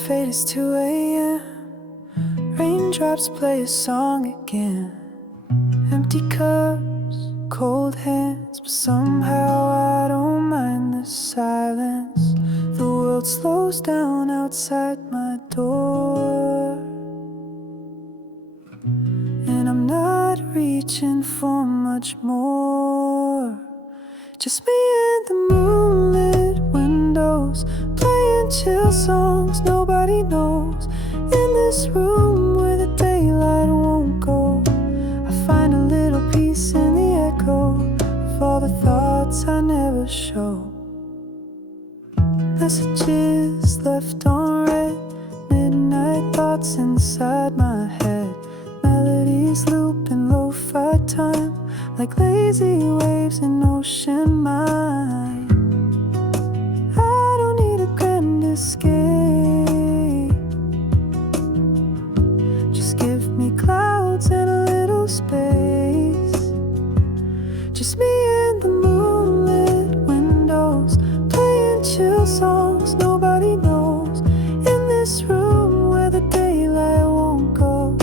Lights fade, it's 2 a.m. Raindrops play a song again. Empty cups, cold hands, but somehow I don't mind the silence. The world slows down outside my door, and I'm not reaching for much more. Just me and the moonlit windows, playing chill songs nobody knows. In this room where the daylight won't go, I find a little peace in the echo of all the thoughts I never show. Messages left on read, midnight thoughts inside my head. Melodies loop in lo-fi time, like lazy waves in ocean mind. I don't need a grand escape, just give me clouds and a little space. Just me and the moonlit windows, playing chill songs nobody knows. In this room where the daylight won't go,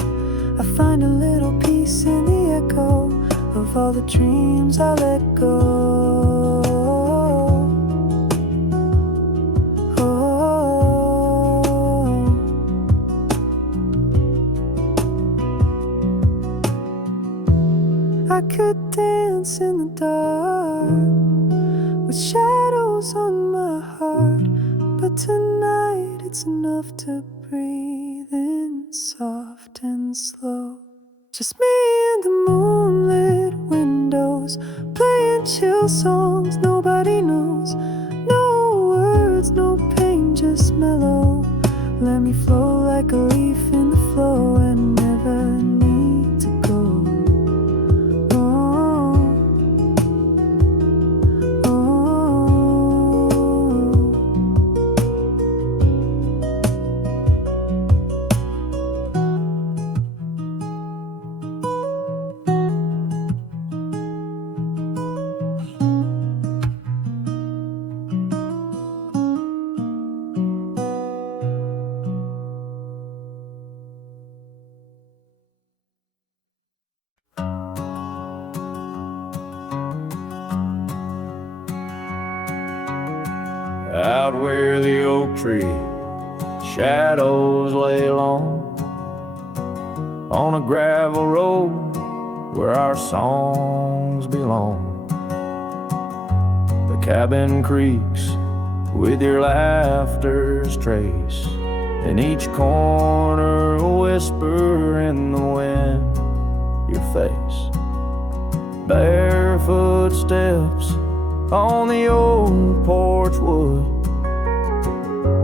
I find a little peace in the echo of all the dreams I let go. I could dance in the dark with shadows on my heart, but tonight it's enough to breathe in soft and slow. Just me and the moonlit windows, playing chill songs nobody knows. No words, no pain, just mellow. Let me flow like a leaf in the flow and never need to go. Out where the oak tree shadows lay long, on a gravel road where our songs belong. The cabin creaks with your laughter's trace, in each corner a whisper in the wind, your face. Barefoot steps on the old porch wood,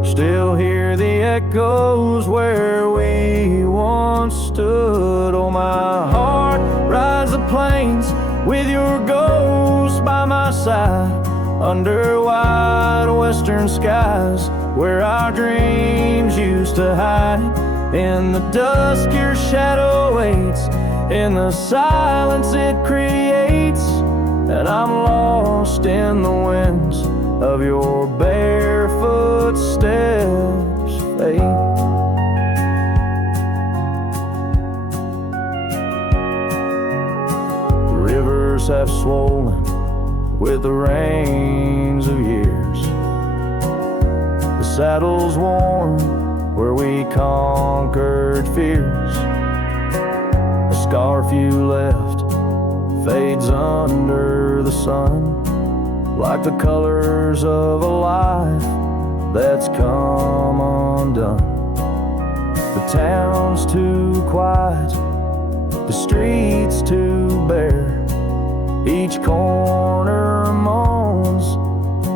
still hear the echoes where we once stood. Oh, my heart rides the plains with your ghost by my side, under wide western skies where our dreams used to hide. In the dusk your shadow waits, in the silence it creates, and I'm lost in the winds of your barefoot steps fade. The rivers have swollen with the rains of years, the saddle's worn where we conquered fears. The scarf you left fades under the sun, like the colors of a life that's come undone. The town's too quiet, the streets too bare, each corner moans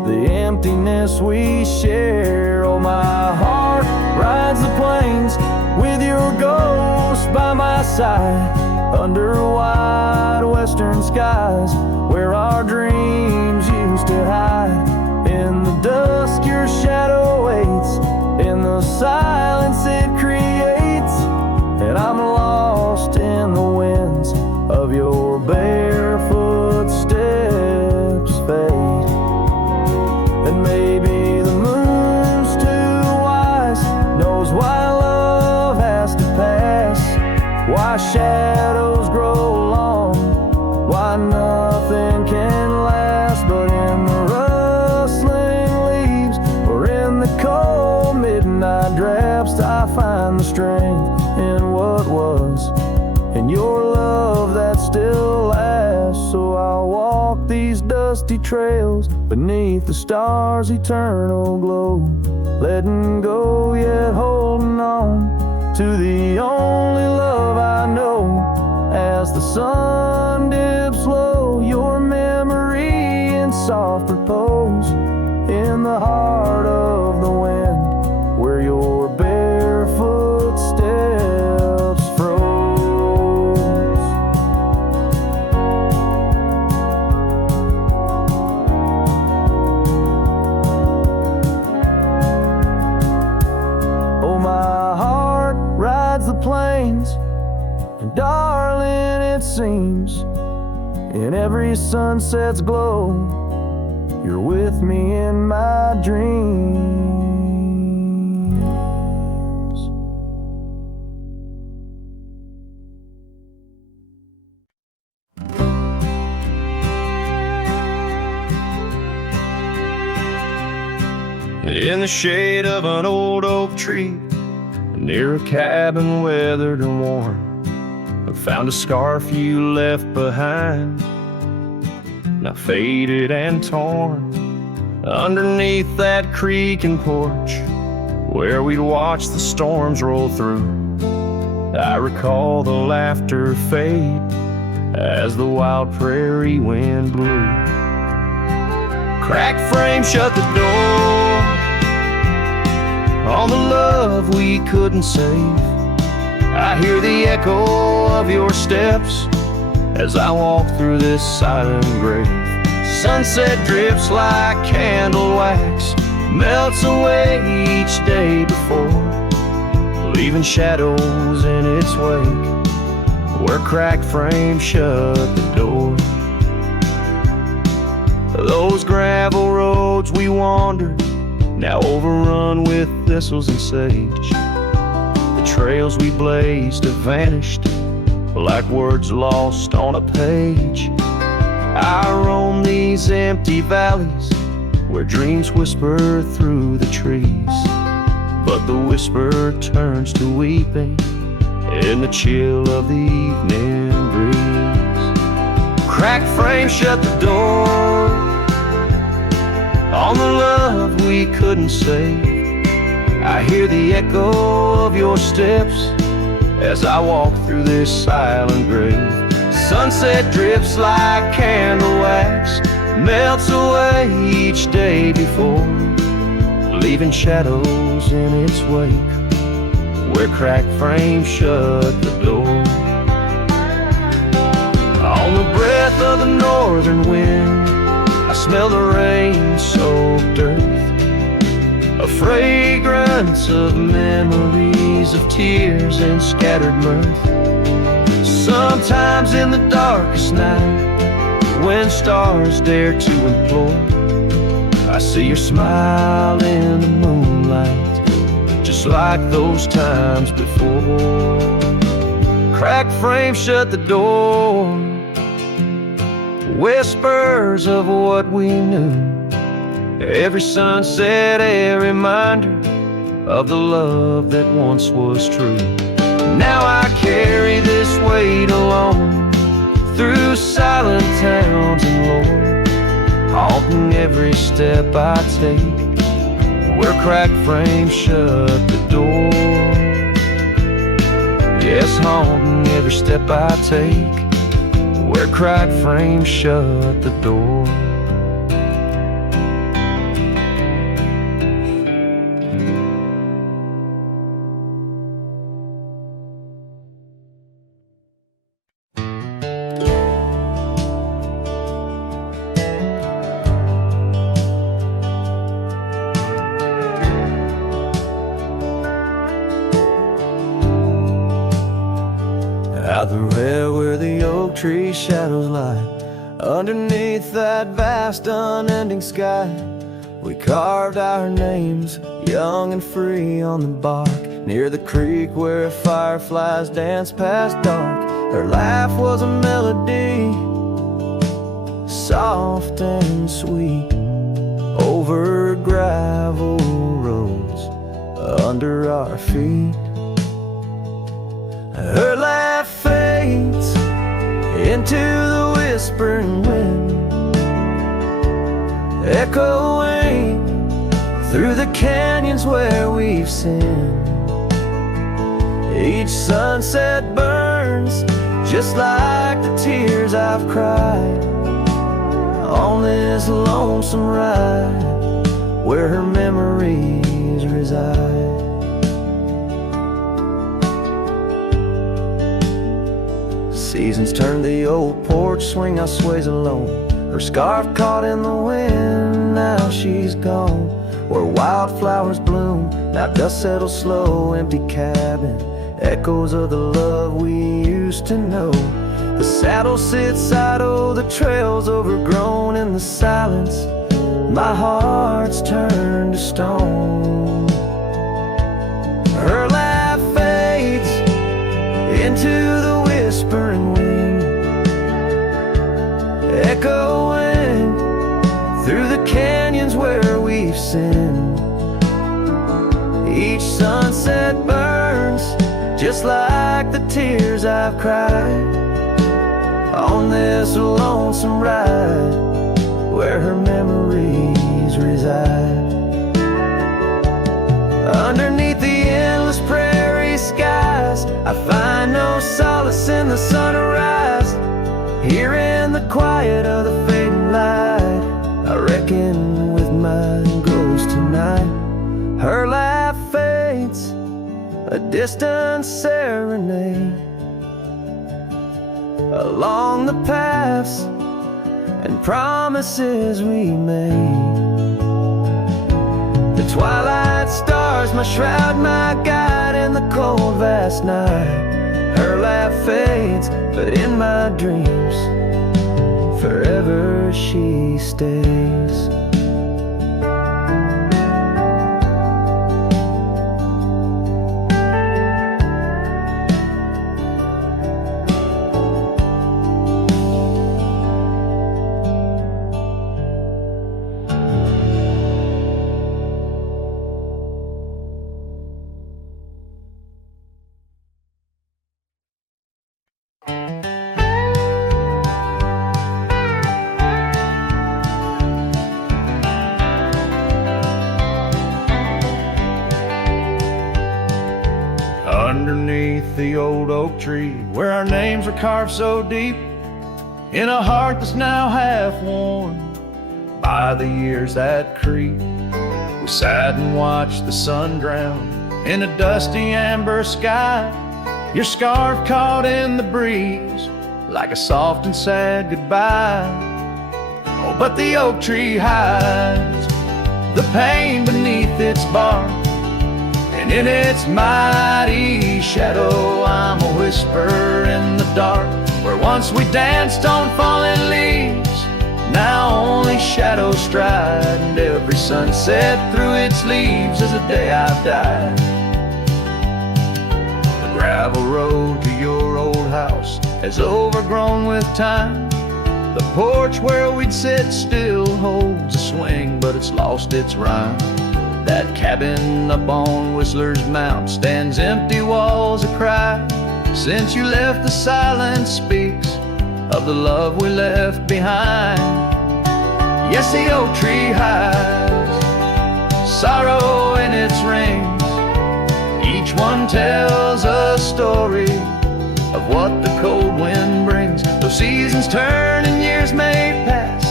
the emptiness we share. Oh, my heart rides the plains with your ghost by my side, under wide western skies where our dreams used to hide. In the dusk your shadow waits, in the silence it creates, and I'm lost in the winds of your barefoot steps fade. And maybe the moon's too wise, no collapsed, I find the strength in what was, in your love that still lasts. So I'll walk these dusty trails beneath the stars' eternal glow, letting go yet holding on to the only love I know. As the sun dips low, your memory in soft repose, in the heart of the wind, where your barefoot steps froze. Oh, my heart rides the plains, and darling, it seems in every sunset's glow, you're with me in my dreams. In the shade of an old oak tree, near a cabin weathered and worn, I found a scarf you left behind, now faded and torn. Underneath that creaking porch, where we'd watch the storms roll through, I recall the laughter fade as the wild prairie wind blew. Cracked frame shut the door on the love we couldn't save. I hear the echo of your steps as I walk through this silent grave. Sunset drips like candle wax, melts away each day before, leaving shadows in its wake, where cracked frames shut the door. Those gravel roads we wandered, now overrun with thistles and sage. The trails we blazed have vanished, like words lost on a page. I roam these empty valleys, where dreams whisper through the trees, but the whisper turns to weeping in the chill of the evening breeze. Cracked frame shut the door on the love we couldn't save. I hear the echo of your steps as I walk through this silent grave. Sunset drips like candle wax, melts away each day before, leaving shadows in its wake, where cracked frames shut the door. On the breath of the northern wind, I smell the rain-soaked earth, a fragrance of memories of tears and scattered mirth. Sometimes in the darkest night, when stars dare to implore, I see your smile in the moonlight, just like those times before. Cracked frame shut the door, whispers of what we knew. Every sunset a reminder of the love that once was true. Now I carry this weight alone through silent towns and lore, haunting every step I take, where cracked frames shut the door. Yes, haunting every step I take, where cracked frames shut the door. Out the red where the oak tree shadows lie, underneath that vast unending sky, we carved our names, young and free, on the bark, near the creek where fireflies danced past dark. Her laugh was a melody, soft and sweet, over gravel roads, under our feet. Her laugh fades into the whispering wind, echoing through the canyons where we've sinned. Each sunset burns just like the tears I've cried on this lonesome ride where her memories reside. Seasons turn the old porch swing, now sways alone. Her scarf caught in the wind, now she's gone. Where wildflowers bloom, now dust settles slow. Empty cabin, echoes of the love we used to know. The saddle sits idle, the trail's overgrown. In the silence, my heart's turned to stone. Her laugh fades into the whispering wind, echoing through the canyons where we've sinned. Each sunset burns just like the tears I've cried on this lonesome ride where her memories reside. Underneath the endless prairie skies, I find no solace in the sunrise. Here in the quiet of the fading light, I reckon with my ghost tonight. Her laugh fades, a distant serenade along the paths and promises we made. The twilight stars, my shroud, my guide in the cold vast night. Her laugh fades, but in my dreams forever she stays. Underneath the old oak tree, where our names were carved so deep, in a heart that's now half worn by the years that creep, we sat and watched the sun drown in a dusty amber sky. Your scarf caught in the breeze like a soft and sad goodbye. Oh, but the oak tree hides the pain beneath its bark, and in its mighty shadow I'm a whisper in the dark. Where once we danced on falling leaves, now only shadows stride, and every sunset through its leaves is a day I've died. The gravel road to your old house has overgrown with time. The porch where we'd sit still holds a swing, but it's lost its rhyme. That cabin up on Whistler's Mount stands empty, walls a cry. Since you left, the silence speaks of the love we left behind. Yes, the oak tree hides sorrow in its rings. Each one tells a story of what the cold wind brings. Though seasons turn and years may pass,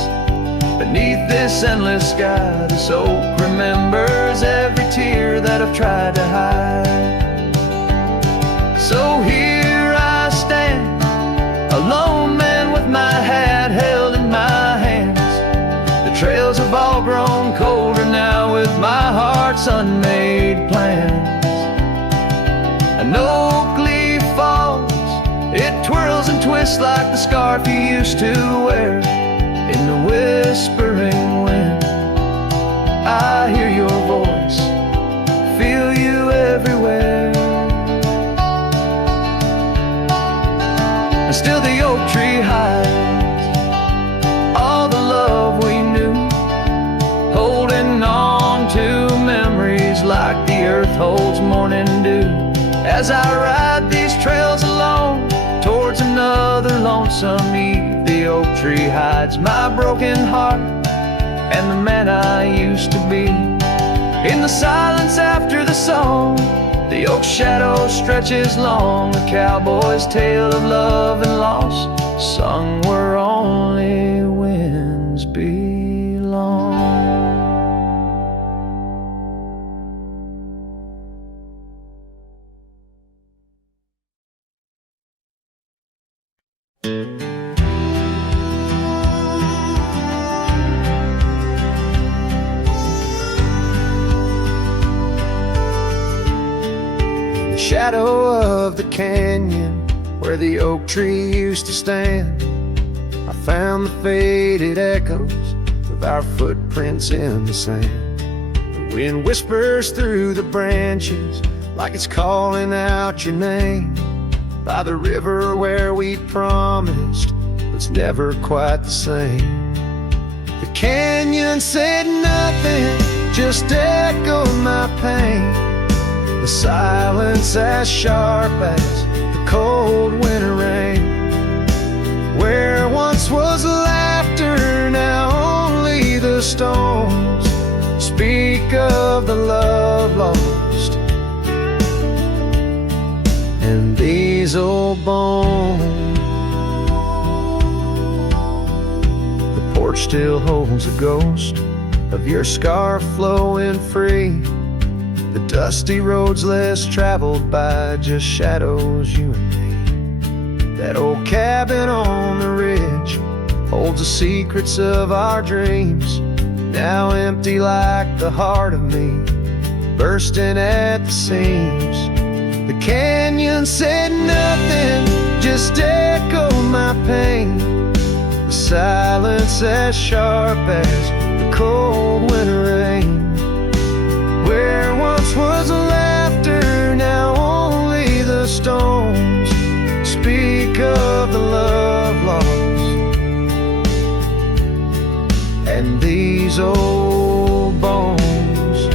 beneath this endless sky, this oak remembers every tear that I've tried to hide. So here I stand, a lone man with my hat held in my hands. The trails have all grown colder now with my heart's unmade plans. An oak leaf falls, it twirls and twists like the scarf you used to wear. In the whispering wind, I hear your voice, feel you everywhere. And still the oak tree hides all the love we knew, holding on to memories like the earth holds as I ride these trails alone towards another lonesome eve. The oak tree hides my broken heart and the man I used to be. In the silence after the song, the oak shadow stretches long, a cowboy's tale of love and loss, sung where only winds belong. Shadow of the canyon where the oak tree used to stand, I found the faded echoes of our footprints in the sand. The wind whispers through the branches like it's calling out your name. By the river where we promised, but it's never quite the same. The canyon said nothing, just echoed my pain. The silence as sharp as the cold winter rain. Where once was laughter, now only the stones speak of the love lost. And these old bones, the porch still holds a ghost of your scarf flowing free. The dusty roads less traveled by, just shadows, you and me. That old cabin on the ridge holds the secrets of our dreams, now empty like the heart of me, bursting at the seams. The canyon said nothing, just echoed my pain. The silence as sharp as the cold winter rain. Where once was laughter, now only the stones speak of the love lost. And these old bones,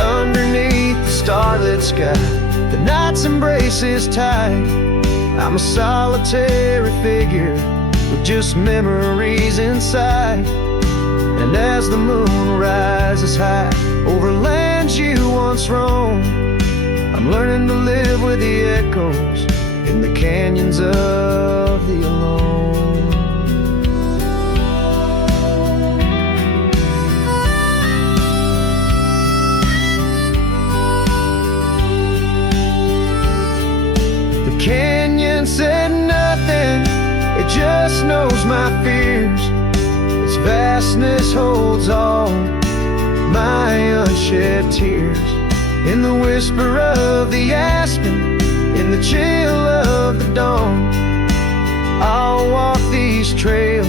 underneath the starlit sky, the night's embrace is tight. I'm a solitary figure with just memories inside. And as the moon rises high over lands you once roamed, I'm learning to live with the echoes in the canyons of the alone. The canyon said nothing, it just knows my fears. Its vastness holds all my unshed tears. In the whisper of the aspen, in the chill of the dawn, I'll walk these trails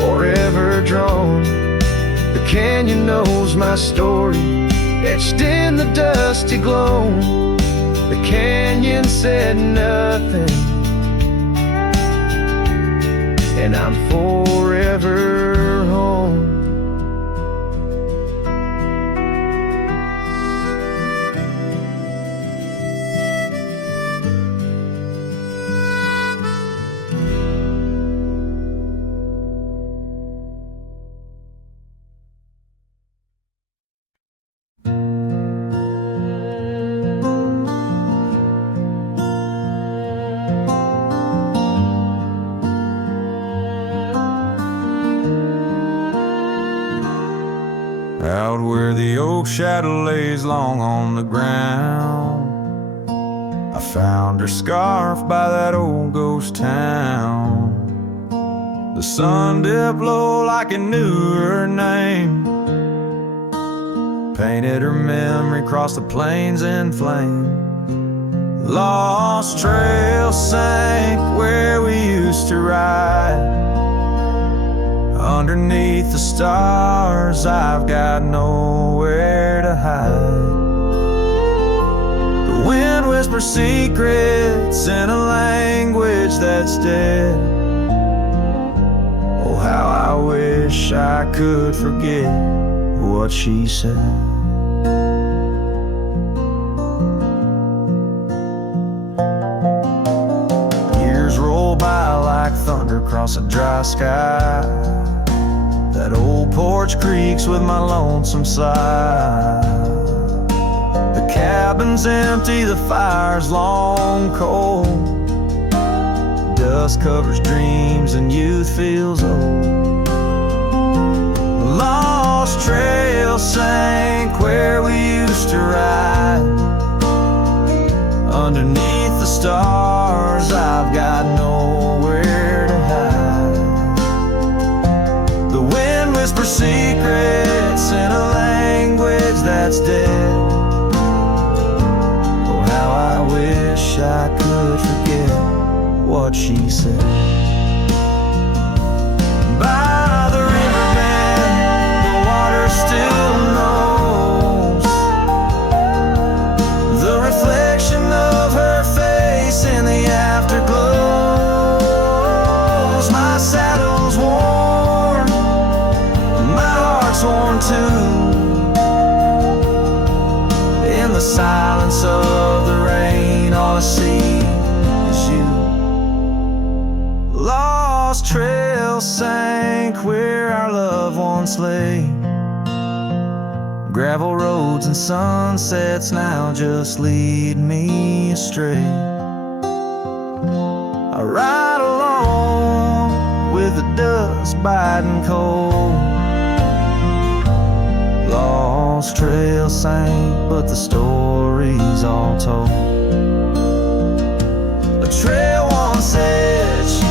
forever drawn. The canyon knows my story, etched in the dusty glow. The canyon said nothing, and I'm forever home. Out where the oak shadow lays long on the ground, I found her scarf by that old ghost town. The sun dipped low like it knew her name, painted her memory across the plains in flame. Lost trails sank where we used to ride. Underneath the stars, I've got nowhere to hide. The wind whispers secrets in a language that's dead. Oh, how I wish I could forget what she said. water across a dry sky. That old porch creaks with my lonesome sigh. The cabin's empty, the fire's long cold. Dust covers dreams and youth feels old. The lost trail sank where we used to ride. Underneath the stars, I've got nowhere to hide. The wind whispers secrets in a language that's dead. Oh, how I wish I could forget what she said. By the riverbed, the water still knows the reflection of her face in the afterglows. My saddle's worn, my heart's worn too. In the silence of the rain, all I see is you. Lost trail sank where our loved ones lay. Gravel roads and sunsets now just lead me astray. I ride along with the dust biting cold. Lost trail sank, but the story's all told. A trail once edged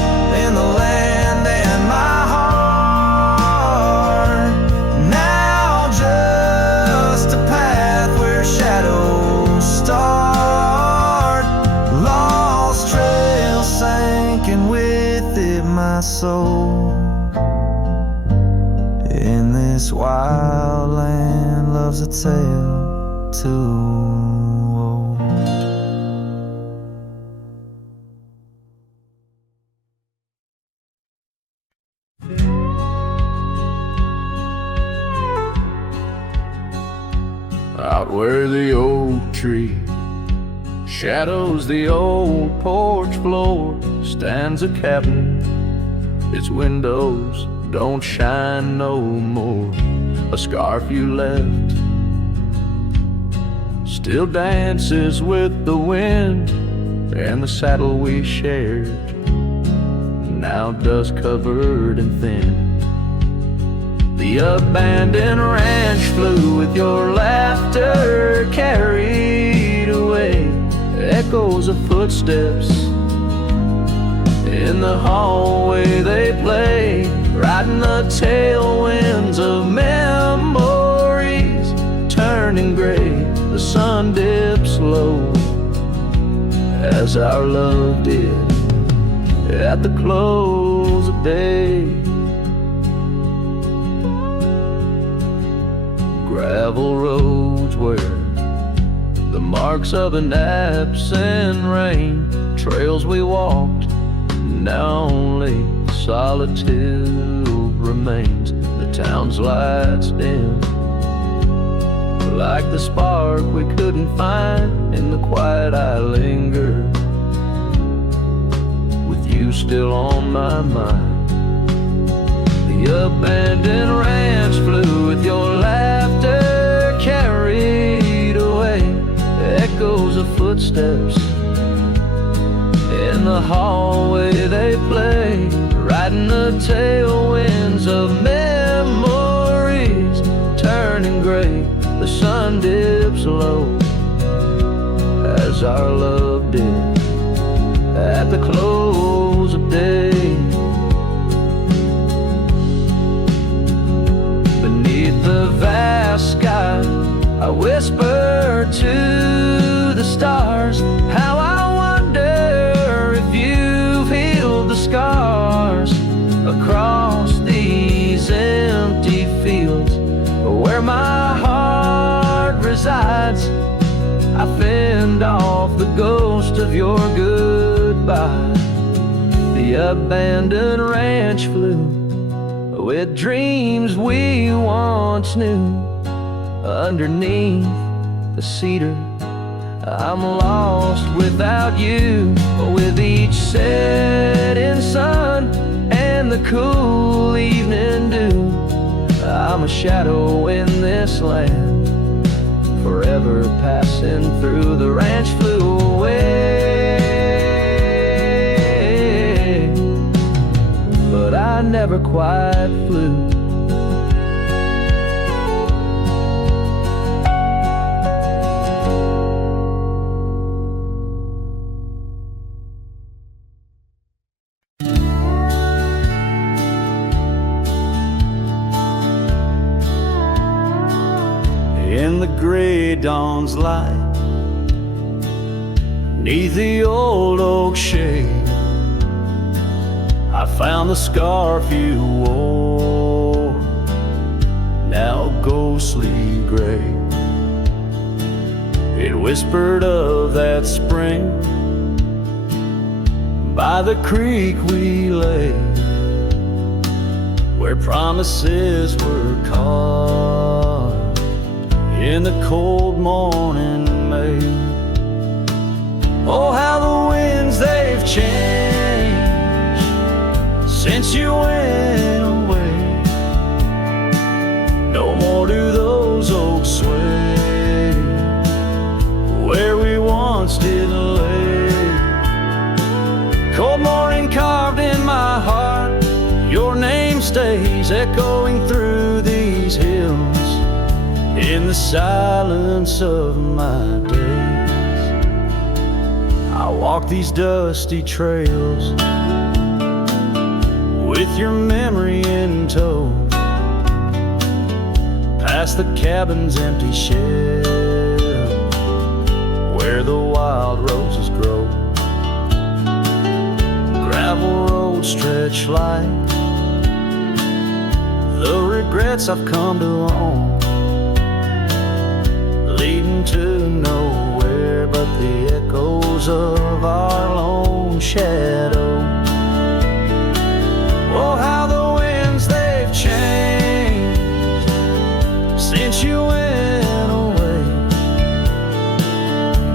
in the land and my heart. Now just a path where shadows start. Lost trail sank and with it my soul. In this wild land love's a tale too old. Out where the oak tree shadows the old porch floor stands a cabin. Its windows don't shine no more. A scarf you left still dances with the wind, and the saddle we shared, now dust covered and thin. The abandoned ranch flew with your laughter carried away. Echoes of footsteps in the hallway they play, riding the tailwinds of memories turning gray. The sun dips low as our love did at the close of day. Gravel roads where the marks of an absent rain, trails we walked, now only solitude remains. The town's lights dim, like the spark we couldn't find. In the quiet I linger, with you still on my mind. The abandoned ranch flew with your laughter carried away. Echoes of footsteps in the hallway they play, riding the tailwinds of memories turning gray. The sun dips low as our love did at the close of day. Beneath the vast sky I whisper to the stars, how I wonder if you've healed the scars across these empty fields where my heart resides. I fend off the ghost of your goodbye. The abandoned ranch flew with dreams we once knew. Underneath the cedar I'm lost without you. With each setting sun in the cool evening dew. I'm a shadow in this land, forever passing through. The ranch flew away, but I never quite flew. In the gray dawn's light, 'neath the old oak shade, I found the scarf you wore, now ghostly gray. It whispered of that spring by the creek we lay, where promises were carved in the cold morning May. Oh, how the winds they've changed since you went away. No more do those oaks sway where we once did lay. Cold morning carved in my heart, your name stays echoing through these hills. In the silence of my days, I walk these dusty trails with your memory in tow, past the cabin's empty shell where the wild roses grow. Gravel roads stretch like the regrets I've come to own, leading to nowhere but the echoes of our lone shadow. Oh, how the winds they've changed since you went away.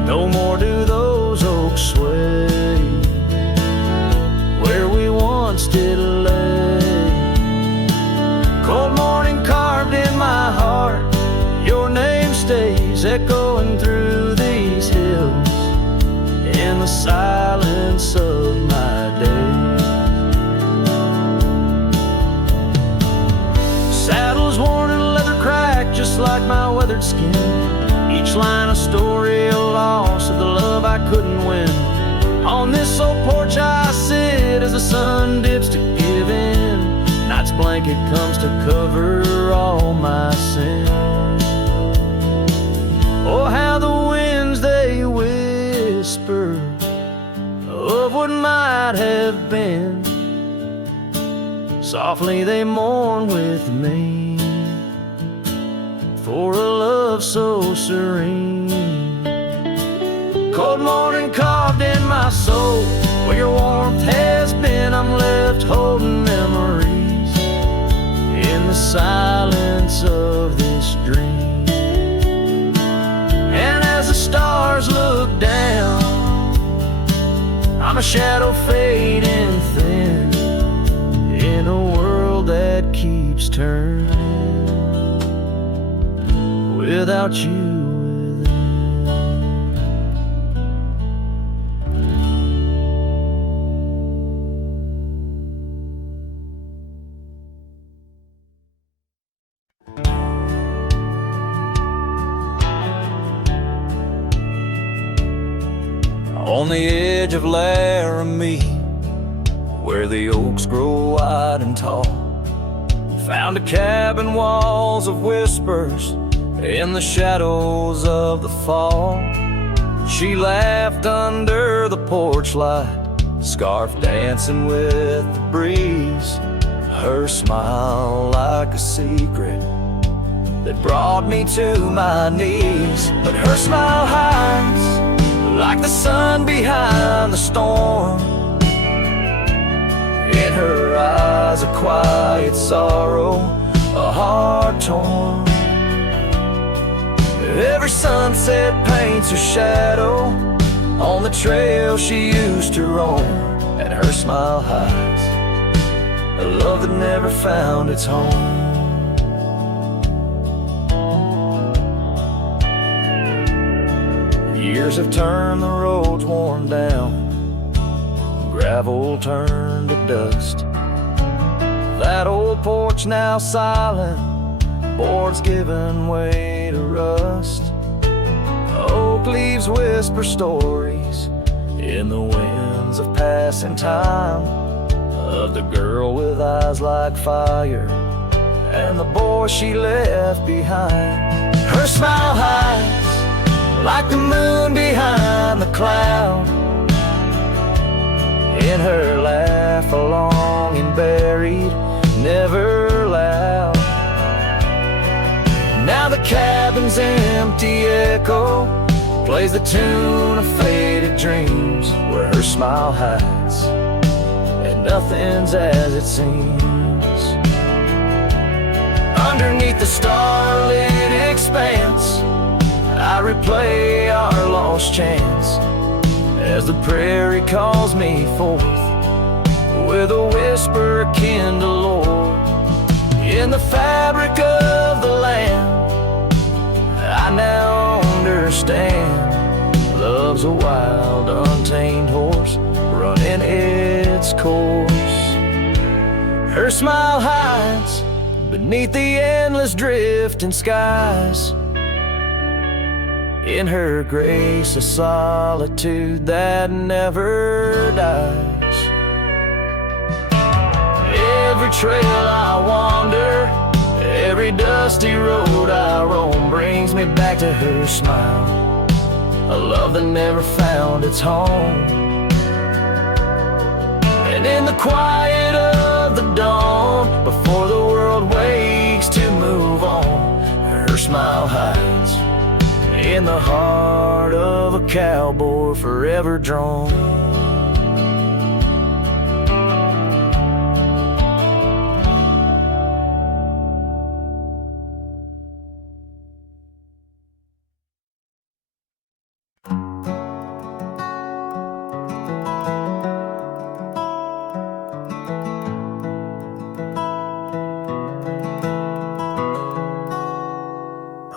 No more do those oaks sway where we once did lay. Cold morning carved in my heart, your name stays echoing through these hills. In the silence of my days, saddles worn and leather cracked just like my weathered skin. Each line a story, a loss of the love I couldn't win. On this old porch I sit as the sun dips to give in. Night's blanket comes to cover all my sins. Oh, how the winds they whisper of what might have been. Softly they mourn with me for a love so serene. Cold morning carved in my soul, where your warmth has been. I'm left holding memories in the silence of this dream. And as the stars look down, I'm a shadow fading thin in a world that keeps turning without you within. On the edge of Laramie, where the oaks grow wide and tall, found a cabin, walls of whispers in the shadows of the fall. She laughed under the porch light, scarf dancing with the breeze, her smile like a secret that brought me to my knees. But her smile hides like the sun behind the storm. In her eyes a quiet sorrow, a heart torn. Every sunset paints her shadow on the trail she used to roam, and her smile hides a love that never found its home. Years have turned the roads worn down, gravel turned to dust. That old porch now silent, boards giving way to rust. Oak leaves whisper stories in the winds of passing time, of the girl with eyes like fire and the boy she left behind. Her smile hides like the moon behind the cloud. In her laugh, a longing buried, never loud. Now the cabin's empty echo plays the tune of faded dreams, where her smile hides and nothing's as it seems. Underneath the starlit expanse, I replay our lost chance as the prairie calls me forth with a whisper akin to lore. In the fabric of the land, I now understand love's a wild, untamed horse running its course. Her smile hides beneath the endless drifting skies. In her grace, a solitude that never dies. Every trail I wander, every dusty road I roam, brings me back to her smile, a love that never found its home. And in the quiet of the dawn, before the world wakes to move on, her smile hides in the heart of a cowboy forever drawn.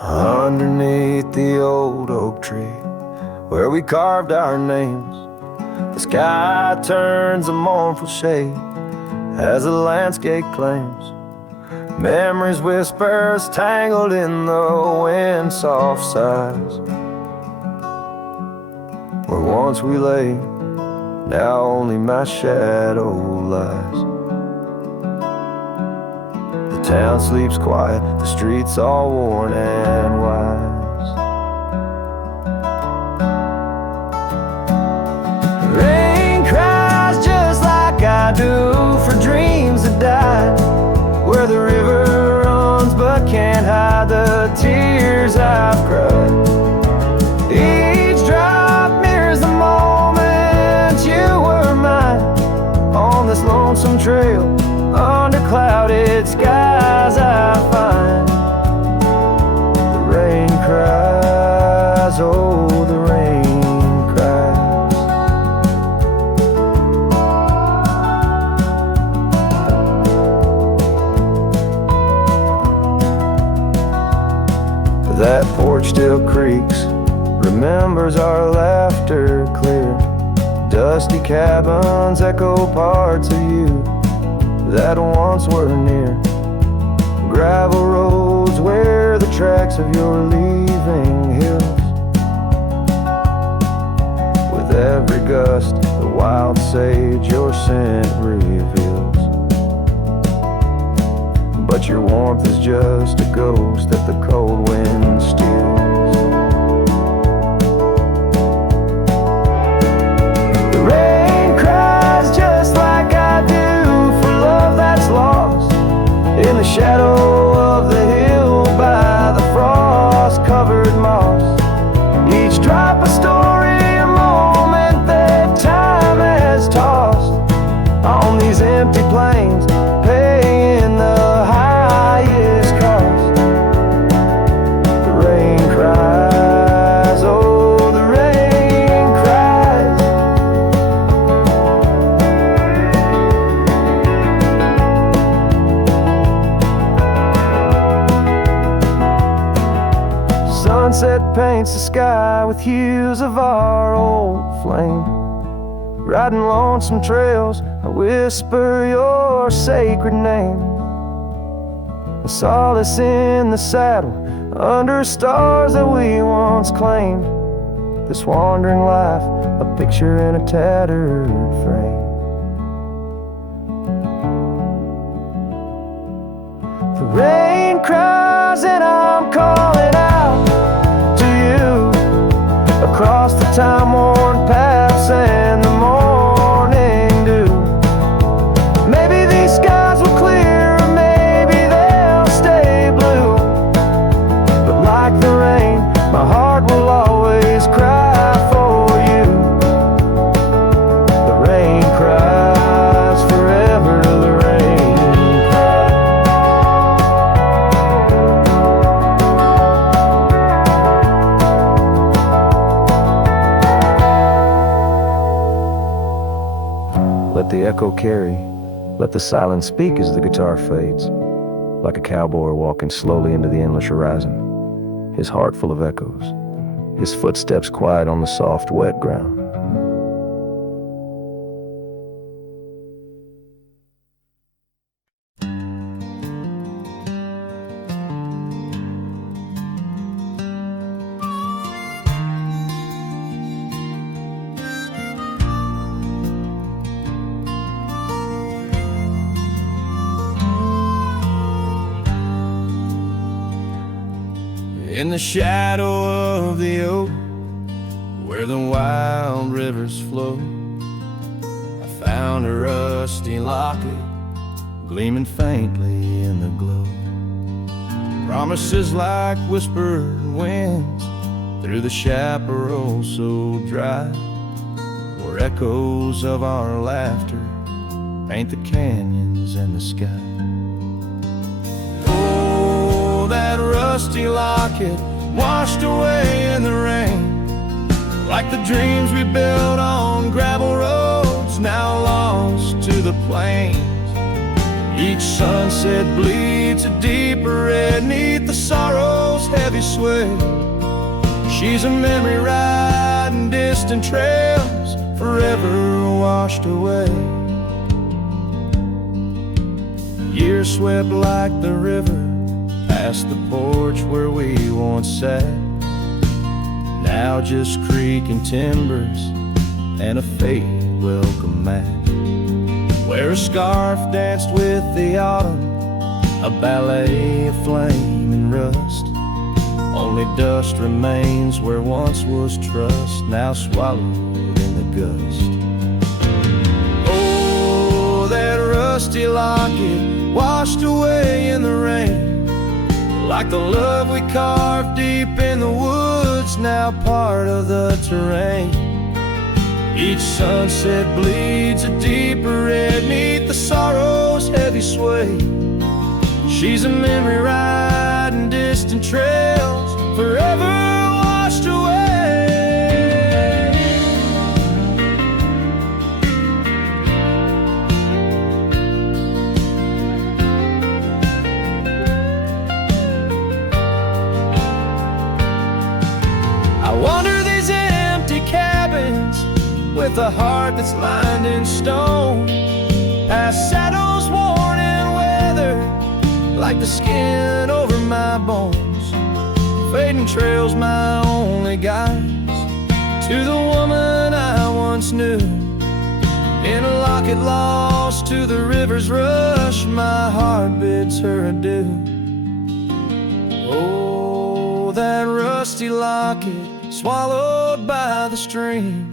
Underneath the old oak tree where we carved our names, the sky turns a mournful shade as the landscape claims. Memories whispers tangled in the wind, soft sighs. Where once we lay, now only my shadow lies. The town sleeps quiet, the streets all worn and wise. Rain cries just like I do for dreams that died, where the river runs but can't hide the tears I've cried. Each drop mirrors the moment you were mine, on this lonesome trail under clouded skies I find. The rain cries, oh the rain cries. That porch still creaks, remembers our laughter clear. Dusty cabins echo parts of you that once were near. Gravel roads where the tracks of your leaving hills. With every gust, the wild sage your scent reveals. But your warmth is just a ghost that the cold wind steals. The rain cries just like I do for love that's lost in the shadow of the hill by the frost-covered moss. Each drop a story, a moment that time has tossed on these empty plains, paying the highest cost. The rain paints the sky with hues of our old flame. Riding lonesome trails, I whisper your sacred name. A solace in the saddle, under stars that we once claimed. This wandering life, a picture in a tattered frame. The rain cries and I'm calling out to you across the time-worn paths and the morning dew. Maybe these skies will clear, or maybe they'll stay blue. But like the rain, my heart will always cry for you. The rain cries forever, the rain cries. Let the echo carry, let the silence speak as the guitar fades, like a cowboy walking slowly into the endless horizon, his heart full of echoes, his footsteps quiet on the soft, wet ground. In the shadow of the oak, where the wild rivers flow, I found a rusty locket gleaming faintly in the glow. Promises like whispered winds through the chaparral so dry, where echoes of our laughter paint the canyons and the sky. That rusty locket washed away in the rain, like the dreams we built on gravel roads now lost to the plains. Each sunset bleeds a deeper red neath the sorrow's heavy sway. She's a memory riding distant trails, forever washed away. Years swept like the river past the porch where we once sat, now just creaking timbers and a faded welcome mat, where a scarf danced with the autumn, a ballet of flame and rust. Only dust remains where once was trust, now swallowed in the gust. Oh, that rusty locket washed away in the rain, like the love we carved deep in the woods, now part of the terrain. Each sunset bleeds a deeper red neath the sorrow's heavy sway. She's a memory riding distant trails, forever washed away. I wander these empty cabins with a heart that's lined in stone, past shadows worn and weathered like the skin over my bones. Fading trails my only guides to the woman I once knew. In a locket lost to the river's rush, my heart bids her adieu. Oh, that rusty locket swallowed by the stream,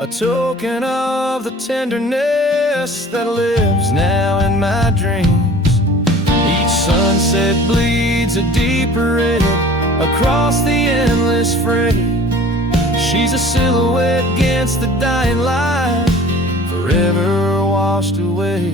a token of the tenderness that lives now in my dreams. Each sunset bleeds a deeper red across the endless fray. She's a silhouette against the dying light, forever washed away.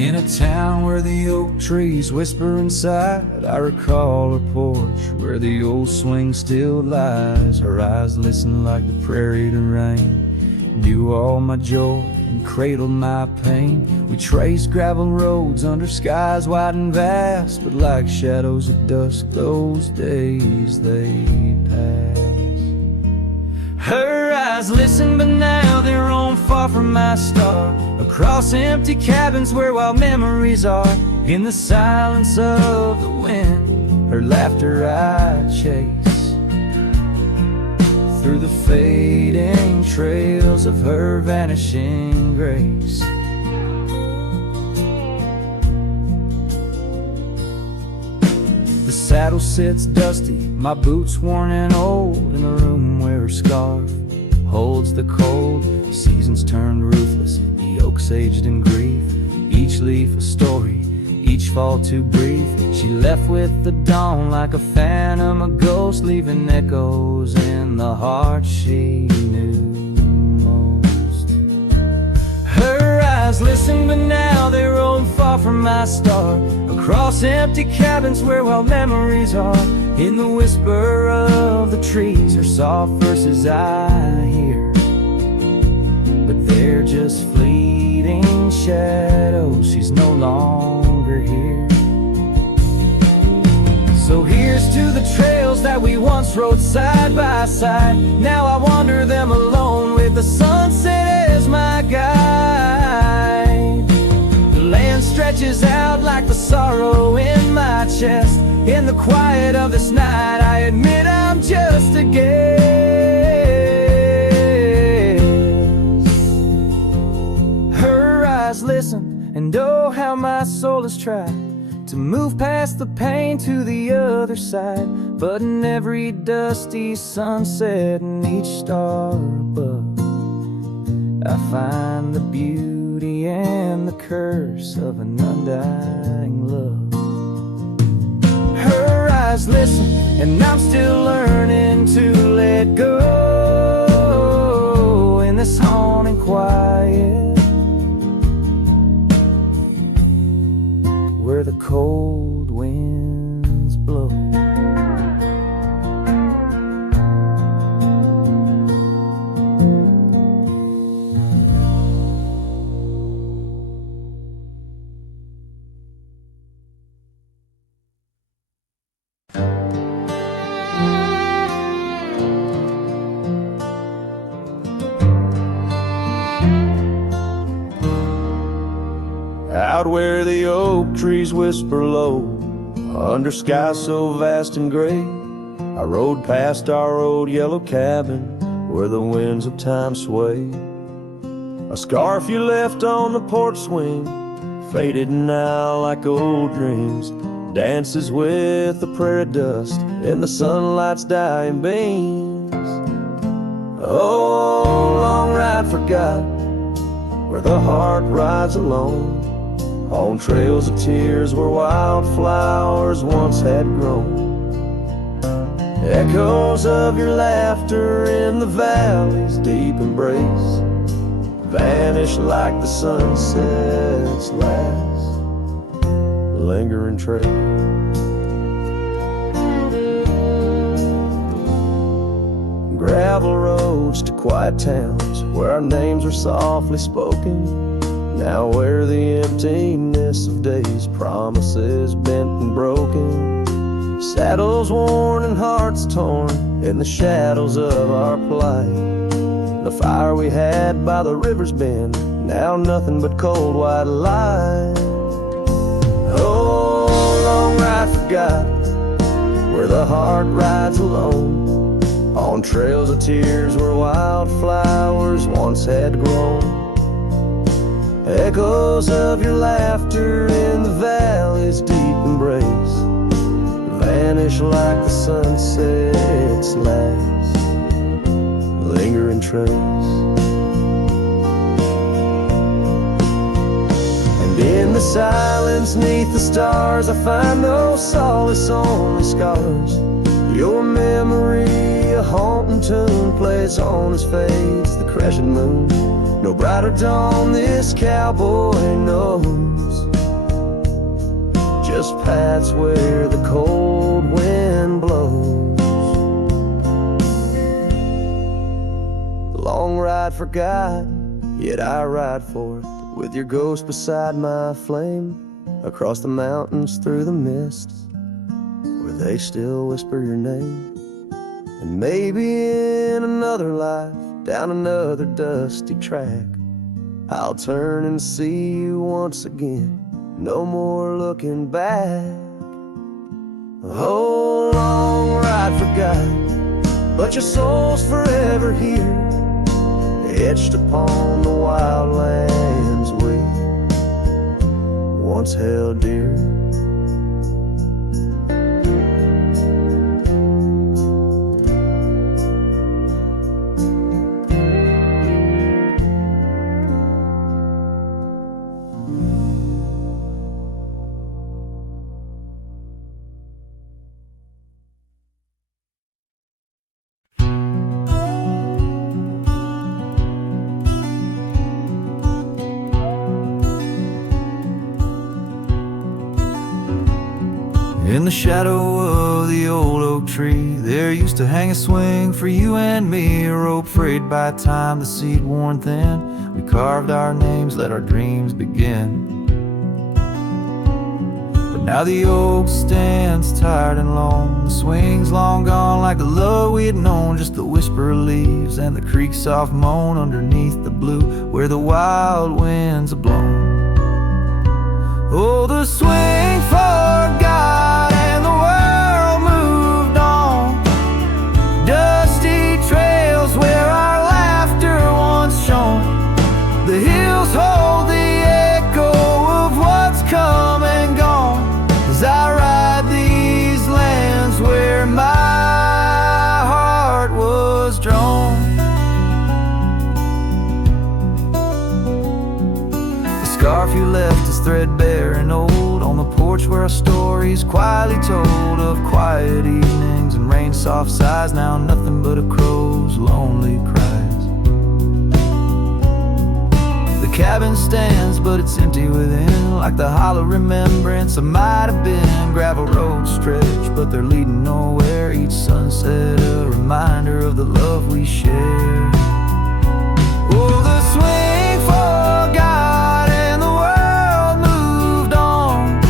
In a town where the oak trees whisper inside, I recall her porch where the old swing still lies. Her eyes listen like the prairie to rain, knew all my joy and cradled my pain. We traced gravel roads under skies wide and vast, but like shadows at dusk, those days they pass. Her eyes listen, but now they're roam far from my star, across empty cabins where wild memories are. In the silence of the wind, her laughter I chase, through the fading trails of her vanishing grace. The saddle sits dusty, my boots worn and old, in the room where her scarf holds the cold. The seasons turned ruthless, the oaks aged in grief, each leaf a story, each fall too brief. She left with the dawn like a phantom, a ghost, leaving echoes in the heart she knew most. Her eyes listen, but now they roam far from my star, across empty cabins where wild memories are. In the whisper of the trees, her soft verses I hear, but they're just fleeting shadows. She's no longer here. So here's to the trails that we once rode side by side. Now I wander them alone with the sunset as my guide. The land stretches out like the sorrow in my chest. In the quiet of this night, I admit I'm just a guest. Her eyes listen, and oh how my soul has tried to move past the pain to the other side. But in every dusty sunset and each star above, I find the beauty and the curse of an undying love. Her eyes listen, and I'm still learning to let go in this haunting quiet, where the cold winds blow. Out where the oak trees whisper low, under skies so vast and gray, I rode past our old yellow cabin where the winds of time sway. A scarf you left on the porch swing, faded now like old dreams, dances with the prairie dust in the sunlight's dying beams. Oh, long ride forgot, where the heart rides alone, on trails of tears where wildflowers once had grown. Echoes of your laughter in the valley's deep embrace vanish like the sunset's last lingering trace. Gravel roads to quiet towns where our names are softly spoken, now where the emptiness of days, promises bent and broken, saddles worn and hearts torn in the shadows of our plight. The fire we had by the river's bend, now nothing but cold white light. Oh, long ride forgot, where the heart rides alone, on trails of tears where wildflowers once had grown. Echoes of your laughter in the valley's deep embrace vanish like the sunset's last lingering trace. And in the silence neath the stars, I find no solace, only scars. Your memory, a haunting tune, plays on as fades the crescent moon. No brighter dawn this cowboy knows. just paths where the cold wind blows. Long ride forgotten, yet I ride forth with your ghost beside my flame, across the mountains through the mists where they still whisper your name. And maybe in another life, down another dusty track, I'll turn and see you once again, no more looking back. Oh, long ride forgotten, but your soul's forever here, etched upon the wild lands we once held dear. In the shadow of the old oak tree, there used to hang a swing for you and me, a rope frayed by time, the seed worn thin. We carved our names, let our dreams begin. But now the oak stands tired and lone, the swing's long gone like the love we had known, just the whisper of leaves and the creek's soft moan underneath the blue where the wild winds are blown. Oh, the swing forgot and the world moved on. Dusty trails where our laughter once shone. The hills hold the echo of what's come and gone, as I ride these lands where my heart was drawn. The scarf you left is threadbare and old on the porch where our stories quietly told of quiet evenings and rain soft sighs, now nothing but a crow's lonely cries. The cabin stands but it's empty within, like the hollow remembrance of might have been. Gravel roads stretch but they're leading nowhere, each sunset a reminder of the love we shared. Oh, the swing forgot and the world moved on.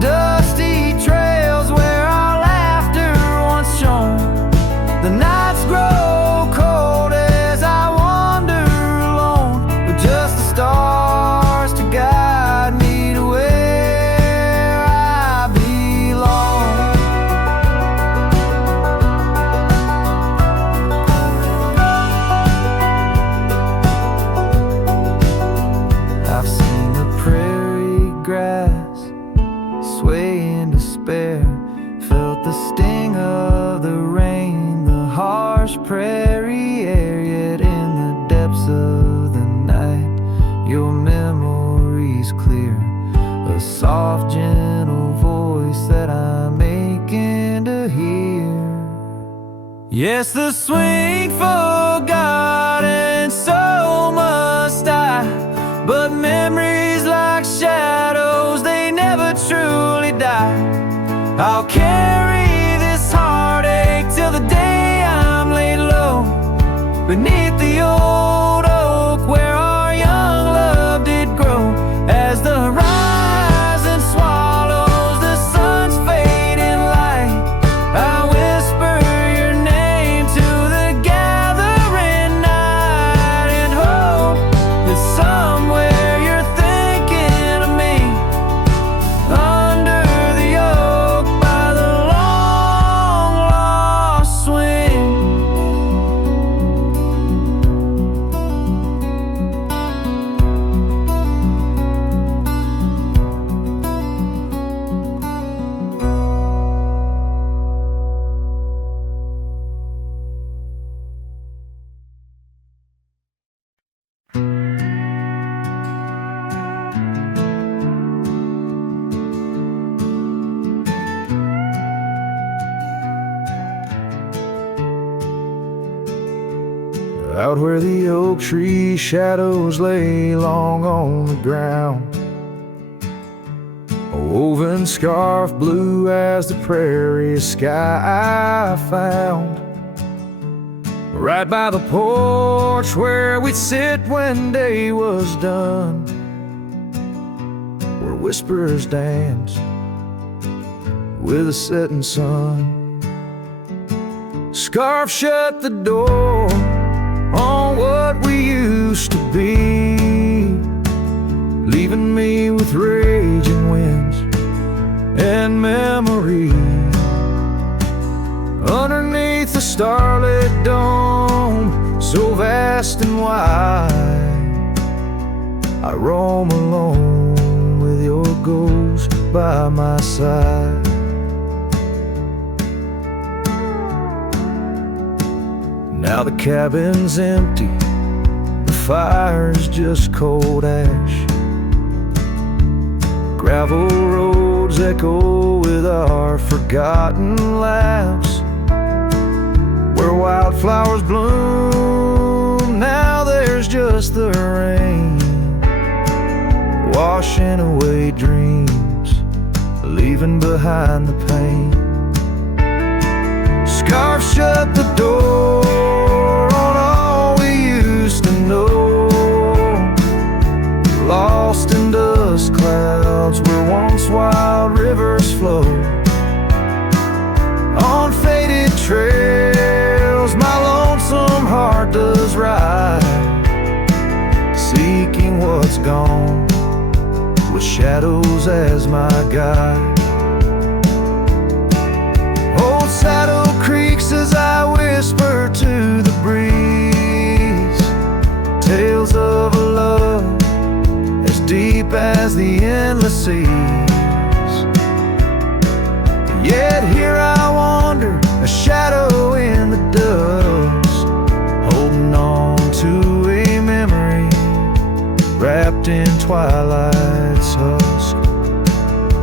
Dusty trails where our laughter once shone. The nights grow cold as I wander alone, with just the stars to guide me to where I belong. I've seen the prairie grass sway in despair, felt the sting of the rain, the harsh prairie air, yet in the depths of the night your memory's clear, a soft gentle voice that I'm aching to hear. Yes, the swing forgot and so must I, but memories like shadows, they never truly die. I'll carry this heartache till the day I'm laid low beneath the old oak where our young love did grow. As the horizon swallows the sun's fading light, I whisper your name to the gathering night and hope that somewhere you're thinking of me under the oak by the long lost swing. Out where the oak tree shadows lay long on the ground, woven one scarf blue as the prairie sky I found, right by the porch where we'd sit when day was done, where whispers dance with the setting sun. Scarf shut the door on what we used to be, leaving me with raging winds and memory. Underneath the starlit dome, so vast and wide, I roam alone with your ghost by my side. Now the cabin's empty, the fire's just cold ash. Gravel roads echo with our forgotten laughs. Where wildflowers bloom, now there's just the rain, washing away dreams, leaving behind the pain. Scarf shut the door on all we used to know, lost in dust clouds where once wild rivers flow. On faded trails my lonesome heart does ride, seeking what's gone with shadows as my guide. Old saddle creaks as I whisper to the breeze, tales of a love as deep as the endless seas. Yet here I wander, a shadow in the dust, holding on to a memory wrapped in twilight's husk.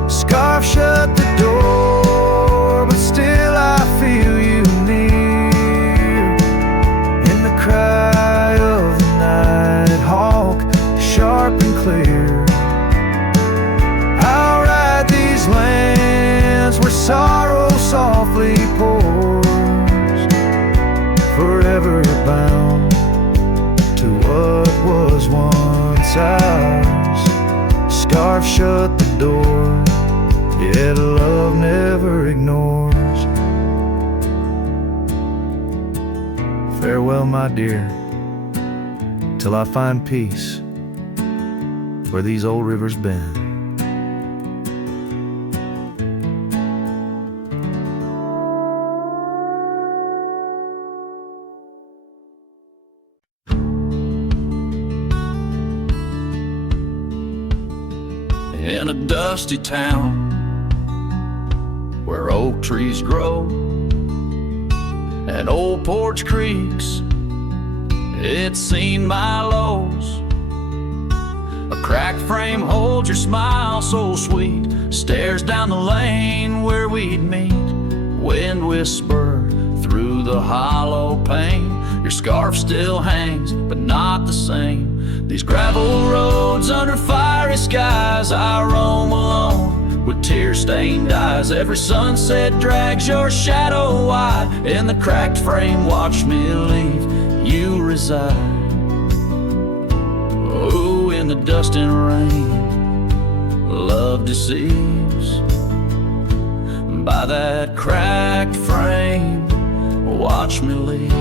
Scarf shut the door, but still I feel you near, in the cry of the night hawk, sharp and clear. I'll ride these lands where sorrow softly pours, forever bound to what was once ours. Scarf shut the door, yet love never ignores. Farewell, my dear, till I find peace where these old rivers bend. In a dusty town where oak trees grow and old porch creaks, it's seen my lows. A cracked frame holds your smile so sweet, stares down the lane where we'd meet. Wind whisper through the hollow pane, your scarf still hangs, but not the same. These gravel roads under fiery skies, I roam alone with tear-stained eyes. Every sunset drags your shadow wide, in the cracked frame watch me leave, you reside. Oh, in the dust and rain, love deceives. By that cracked frame, watch me leave.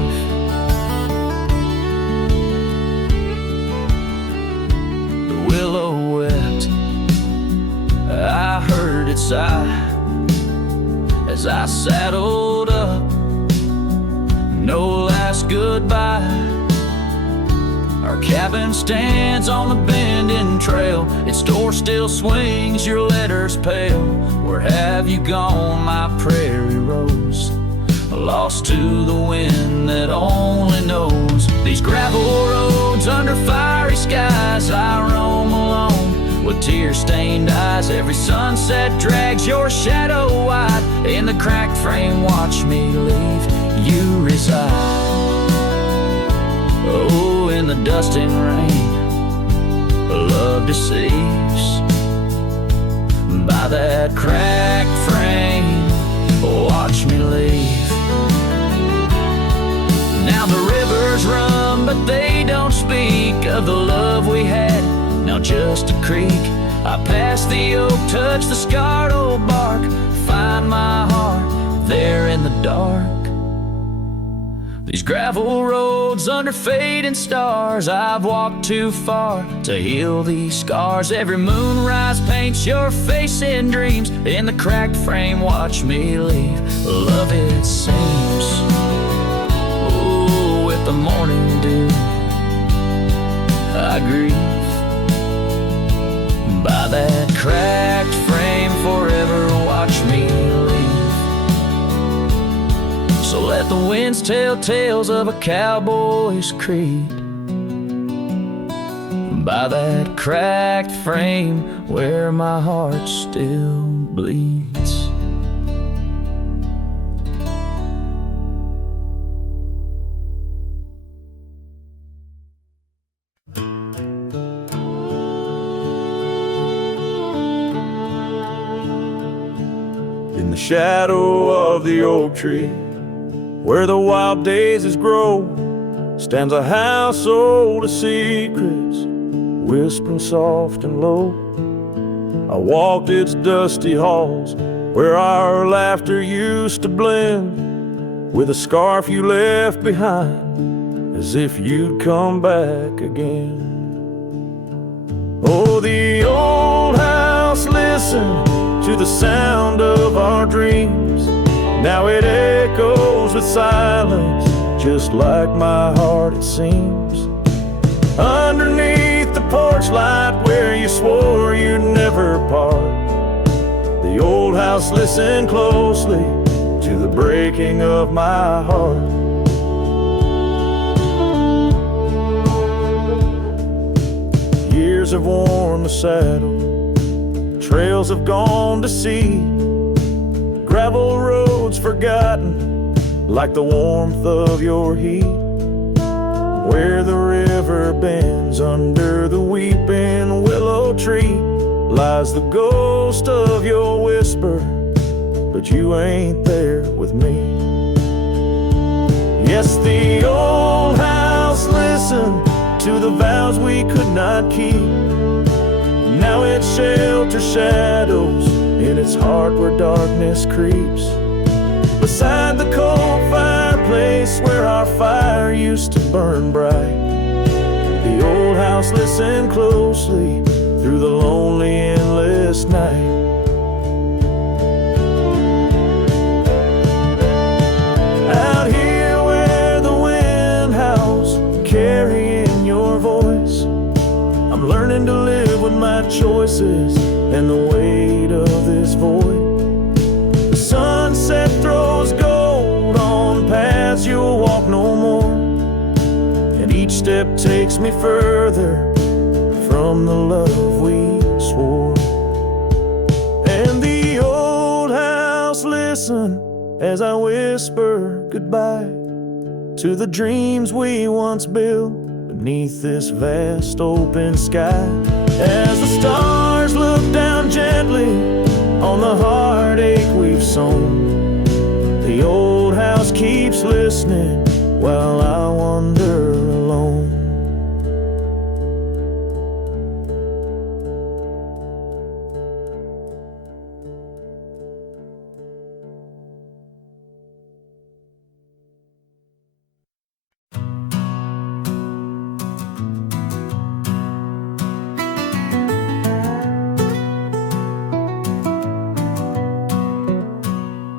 Willow wept, I heard it sigh as I saddled up. No last goodbye. Our cabin stands on the bending trail, its door still swings, your letters pale. Where have you gone, my prairie rose? Lost to the wind that only knows. These gravel roads under fiery skies, I roam alone with tear-stained eyes. Every sunset drags your shadow wide, in the cracked frame watch me leave, you reside. Oh, in the dust and rain, love deceives. By by that cracked frame, watch me leave. Now the rivers run, but they don't speak of the love we had, now just a creek. I pass the oak, touch the scarred old bark, find my heart there in the dark. These gravel roads under fading stars, I've walked too far to heal these scars. Every moonrise paints your face in dreams, in the cracked frame watch me leave. Love it seems, oh, with the morning dew I grieve. By that cracked frame forever watch me leave. So let the winds tell tales of a cowboy's creed. By that cracked frame where my heart still bleeds. In the shadow of the oak tree, where the wild daisies grow, stands a house old of secrets, whispering soft and low. I walked its dusty halls, where our laughter used to blend with a scarf you left behind, as if you'd come back again. Oh, the old house listened to the sound of our dreams. Now it echoes with silence, just like my heart it seems. Underneath the porch light where you swore you'd never part, the old house listened closely to the breaking of my heart. Years have worn the saddle, trails have gone to seed, gravel roads forgotten like the warmth of your heat. Where the river bends under the weeping willow tree lies the ghost of your whisper, but you ain't there with me. Yes, the old house listened to the vows we could not keep. Now it shelters shadows in its heart where darkness creeps. Beside the cold fireplace where our fire used to burn bright, the old house listened closely through the lonely endless night. Out here where the wind howls, carrying your voice, I'm learning to live with my choices and the weight of this void. The sunset throws gold on paths you'll walk no more, and each step takes me further from the love we swore. And the old house listen as I whisper goodbye to the dreams we once built beneath this vast open sky. As the stars look down gently on the heartache we've sown, the old house keeps listening while I wander alone.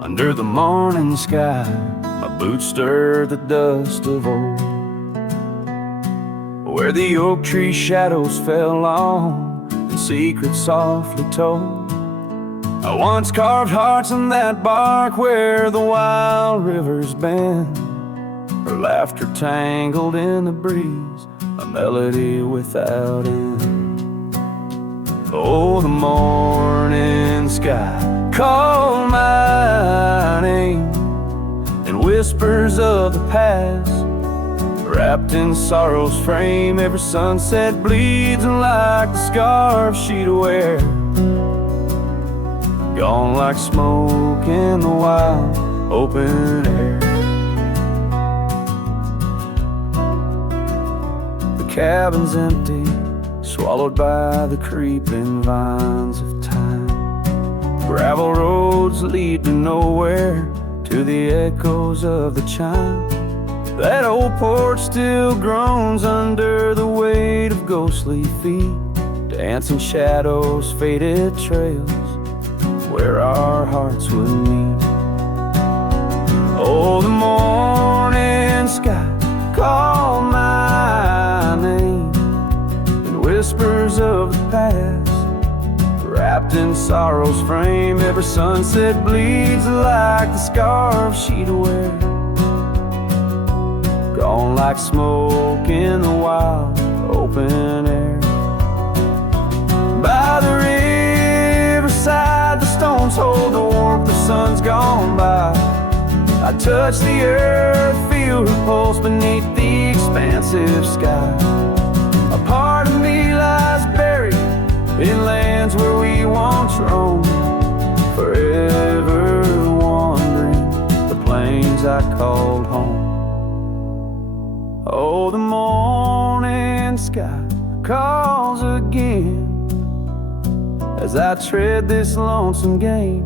Under the morning sky, my boots stir the dust of old, where the oak tree shadows fell long and secrets softly told. I once carved hearts in that bark where the wild rivers bend, her laughter tangled in the breeze, a melody without end. Oh, the morning sky called my name, and whispers of the past, wrapped in sorrow's frame. Every sunset bleeds like the scarf she'd wear. gone like smoke in the wild open air. The cabin's empty, swallowed by the creeping vines of time. Gravel roads lead to nowhere, to the echoes of the chime. That old porch still groans under the weight of ghostly feet, dancing shadows, faded trails where our hearts would meet. Oh, the morning sky called my name in whispers of the past, wrapped in sorrow's frame. Every sunset bleeds like the scarf she'd wear, gone like smoke in the wild open air. By the riverside, the stones hold the warmth, the sun's gone by. I touch the earth, feel her pulse beneath the expansive sky. A part of me lies buried in lands where we once roamed, forever wandering the plains I called home. Oh, the morning sky calls again as I tread this lonesome game,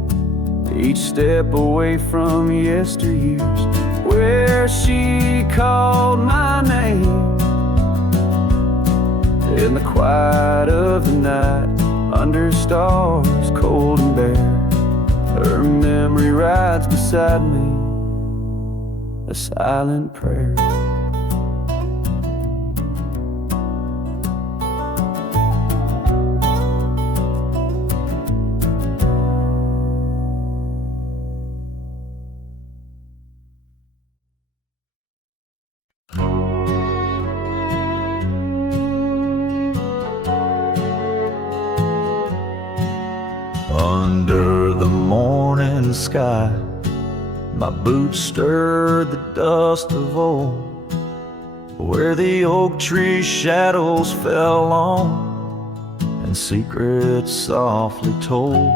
each step away from yesteryears where she called my name. In the quiet of the night, under stars cold and bare, her memory rides beside me, a silent prayer. Under the morning sky, my boots stirred the dust of old, where the oak tree shadows fell on and secrets softly told.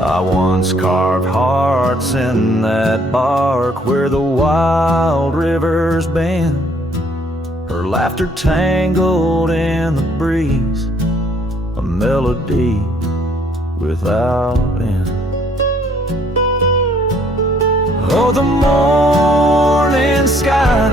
I once carved hearts in that bark where the wild rivers bend, her laughter tangled in the breeze, a melody without end. Oh, the morning sky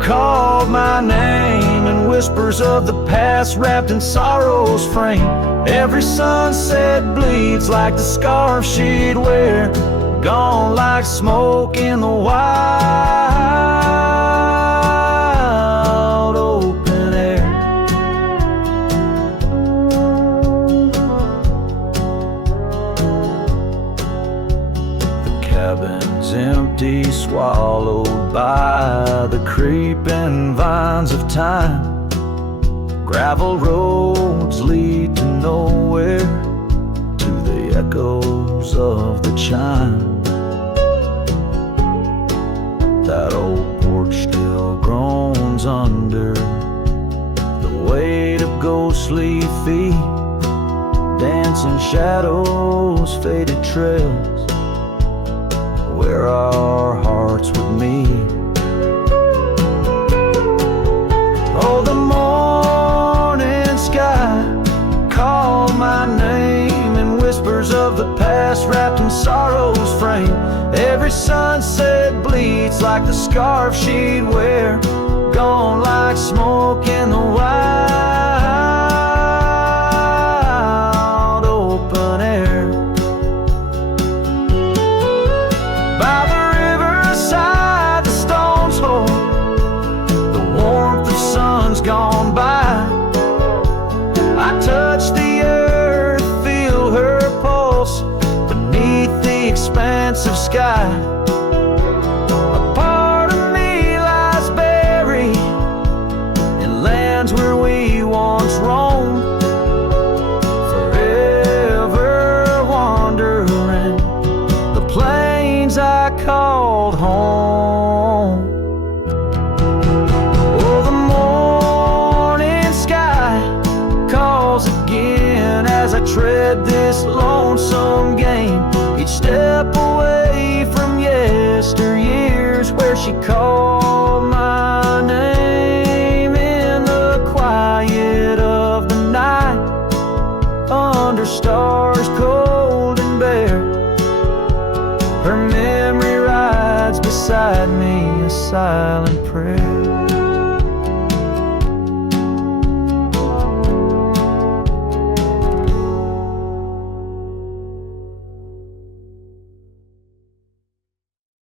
called my name in whispers of the past, wrapped in sorrow's frame. Every sunset bleeds like the scarf she'd wear, gone like smoke in the wild open air. The cabin's empty, swallowed by the creeping vines of time. Gravel roads lead to nowhere, to the echoes of the chime. That old porch still groans under the weight of ghostly feet, dancing shadows, faded trails where our hearts would meet. Oh, the morning sky called my name in whispers of the past, wrapped in sorrow's frame. Every sunset bleeds like the scarf she'd wear, gone like smoke in the wild open air. By the riverside, the stones hold the warmth, the sun's gone by. I touch the earth, feel her pulse beneath the expanse of sky. A part of me lies buried in lands where we once roamed, forever wandering the plains I called home. Oh, the morning sky calls again tread this lonesome game, each step away from yesteryears where she called my name in the quiet of the night, under stars cold and bare. Her memory rides beside me, a silent prayer.